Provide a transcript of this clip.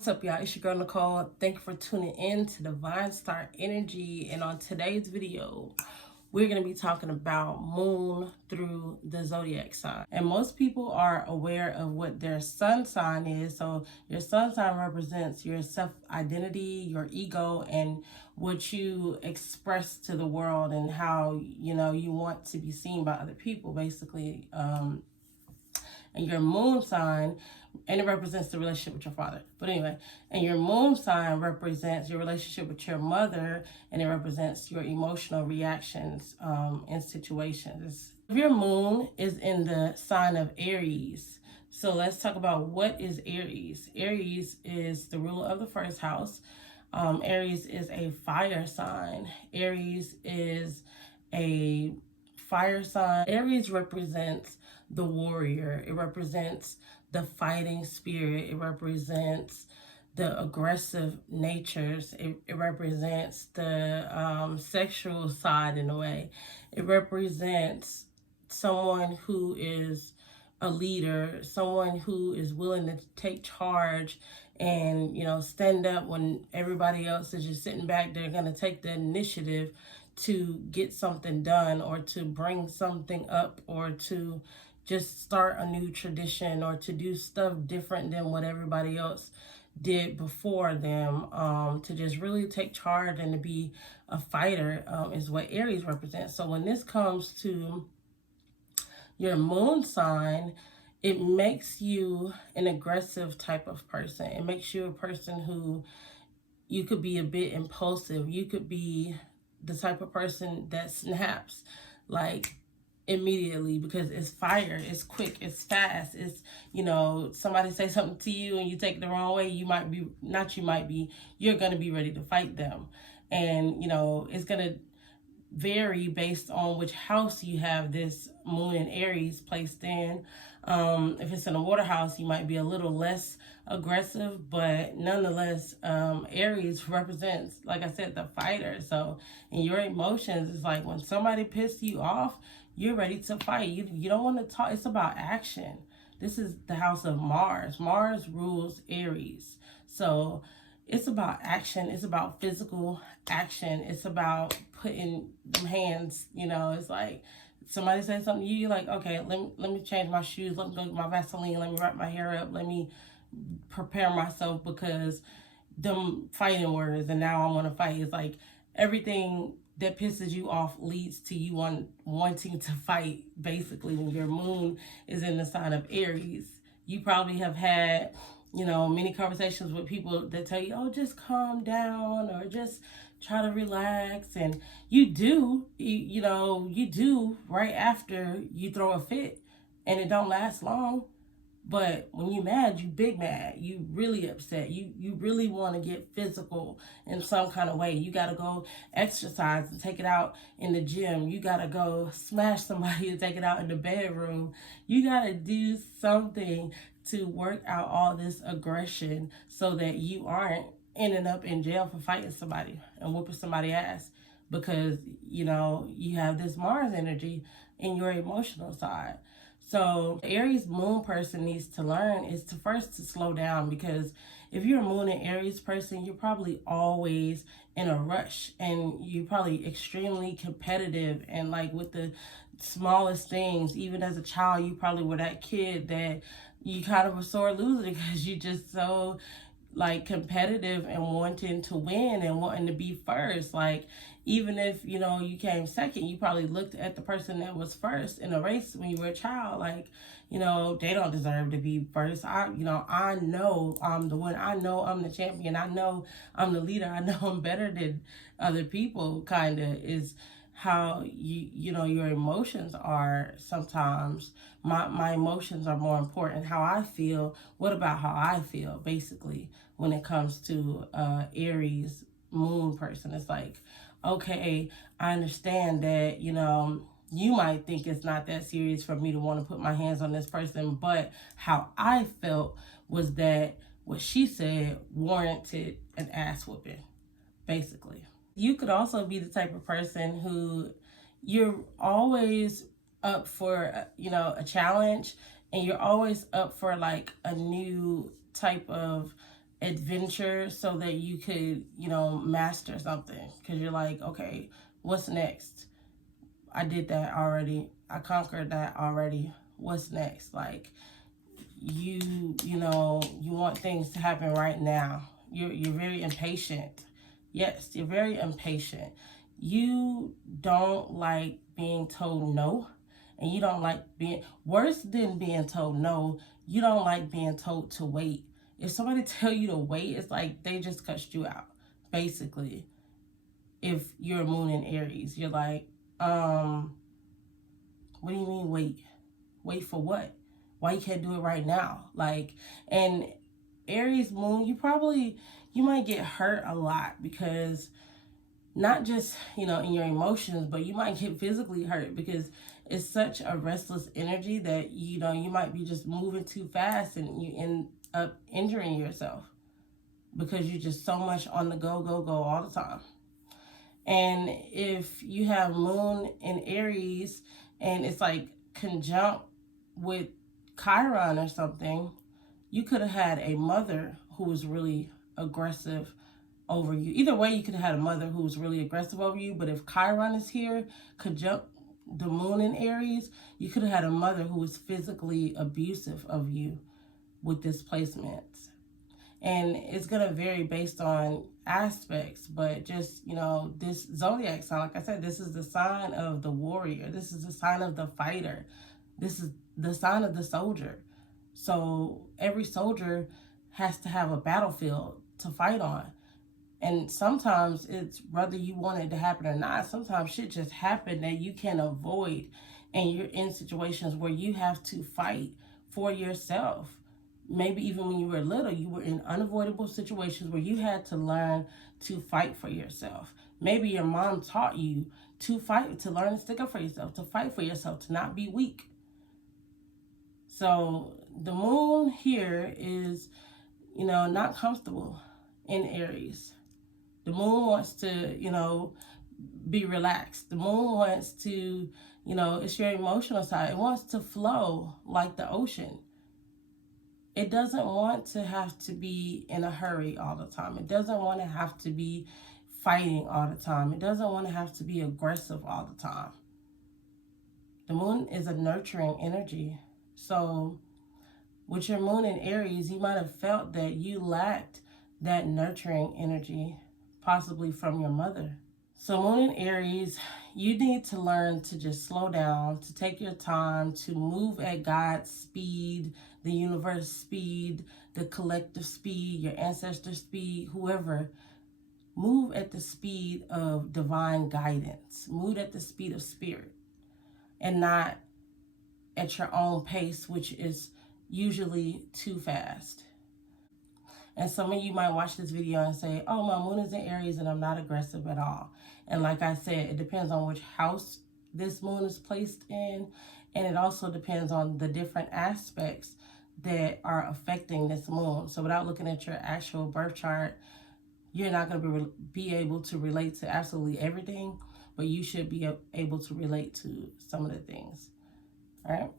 What's up, y'all? It's your girl Nicole. Thank you for tuning in to Divine Star Energy. And on today's video, we're going to be talking about moon through the zodiac sign. And most people are aware of what their sun sign is. So your sun sign represents your self-identity, your ego, and what you express to the world and how, you want to be seen by other people, basically. And your moon sign, and it represents the relationship with your father. But anyway, and your moon sign represents your relationship with your mother, and it represents your emotional reactions in situations. If your moon is in the sign of Aries, so let's talk about what is Aries. Aries is the ruler of the first house. Aries is a fire sign. Aries is a fire sign. Aries represents the warrior. It represents the fighting spirit. It represents the aggressive natures. It represents the sexual side in a way. It represents someone who is a leader, someone who is willing to take charge and, stand up when everybody else is just sitting back. They're going to take the initiative to get something done or to bring something up or to just start a new tradition or to do stuff different than what everybody else did before them, to just really take charge and to be a fighter, is what Aries represents. So when this comes to your moon sign, it makes you an aggressive type of person. It makes you a person who you could be a bit impulsive. You could be the type of person that snaps like immediately because it's fire, it's quick, it's fast. It's, somebody say something to you and you take it the wrong way, you're going to be ready to fight them. And, it's going to vary based on which house you have this moon in Aries placed in. If it's in a water house, you might be a little less aggressive, but nonetheless, Aries represents, like I said, the fighter. So in your emotions, it's like when somebody pisses you off, you're ready to fight. You don't want to talk. It's about action. This is the house of Mars. Mars rules Aries. So it's about action. It's about physical action. It's about putting them hands, it's like somebody says something to you, you're like, okay, let me change my shoes, let me go get my Vaseline, let me wrap my hair up, let me prepare myself because them fighting words and now I want to fight. It's like everything that pisses you off leads to you wanting to fight. Basically, when your moon is in the sign of Aries, you probably have had many conversations with people that tell you, oh, just calm down or just try to relax. And you do right after you throw a fit, and it don't last long. But when you mad, you big mad. You really upset. You really want to get physical in some kind of way. You got to go exercise and take it out in the gym. You got to go smash somebody and take it out in the bedroom. You got to do something to work out all this aggression so that you aren't ending up in jail for fighting somebody and whooping somebody's ass because, you have this Mars energy in your emotional side. So Aries moon person needs to learn is to first to slow down, because if you're a moon and Aries person, you're probably always in a rush and you're probably extremely competitive and like with the smallest things. Even as a child, you probably were that kid that you kind of a sore loser because you just so like competitive and wanting to win and wanting to be first. Like even if you came second, you probably looked at the person that was first in a race when you were a child like, they don't deserve to be first. I know I'm the one. I know I'm the champion. I know I'm the leader. I know I'm better than other people. Kind of is how your emotions are sometimes. My emotions are more important. How I feel, what about how I feel, basically, when it comes to Aries moon person. It's like, okay, I understand that you might think it's not that serious for me to want to put my hands on this person, but how I felt was that what she said warranted an ass whooping, basically. You could also be the type of person who you're always up for, a challenge, and you're always up for like a new type of adventure so that you could, master something. Because you're like, okay, what's next? I did that already. I conquered that already. What's next? Like, you want things to happen right now. You're very impatient. Yes, you're very impatient. You don't like being told no, and you don't like being, worse than being told no, you don't like being told to wait. If somebody tell you to wait, it's like they just cussed you out, basically. If you're a moon in Aries, you're like, what do you mean wait? Wait for what? Why you can't do it right now? Like, and Aries moon, you might get hurt a lot, because not just, in your emotions, but you might get physically hurt, because it's such a restless energy that, you might be just moving too fast and you end up injuring yourself because you're just so much on the go, go, go all the time. And if you have moon in Aries and it's like conjunct with Chiron or something, you could have had a mother who was really aggressive over you. Either way, you could have had a mother who was really aggressive over you. But if Chiron is here, conjunct the moon in Aries, you could have had a mother who was physically abusive of you with this placement. And it's going to vary based on aspects, but just, this zodiac sign, like I said, this is the sign of the warrior. This is the sign of the fighter. This is the sign of the soldier. So every soldier has to have a battlefield to fight on. And sometimes it's whether you want it to happen or not. Sometimes shit just happen that you can avoid. And you're in situations where you have to fight for yourself. Maybe even when you were little, you were in unavoidable situations where you had to learn to fight for yourself. Maybe your mom taught you to fight, to learn to stick up for yourself, to fight for yourself, to not be weak. So the moon here is, not comfortable in Aries. The moon wants to, be relaxed. The moon wants to, it's your emotional side. It wants to flow like the ocean. It doesn't want to have to be in a hurry all the time. It doesn't want to have to be fighting all the time. It doesn't want to have to be aggressive all the time. The moon is a nurturing energy. So with your moon in Aries, you might have felt that you lacked that nurturing energy, possibly from your mother. So moon in Aries, you need to learn to just slow down, to take your time, to move at God's speed, the universe speed, the collective speed, your ancestor speed, whoever. Move at the speed of divine guidance. Move at the speed of spirit, and not at your own pace, which is usually too fast. And some of you might watch this video and say, oh, my moon is in Aries and I'm not aggressive at all. And like I said, it depends on which house this moon is placed in. And it also depends on the different aspects that are affecting this moon. So without looking at your actual birth chart, you're not going to be able to relate to absolutely everything, but you should be able to relate to some of the things. All right.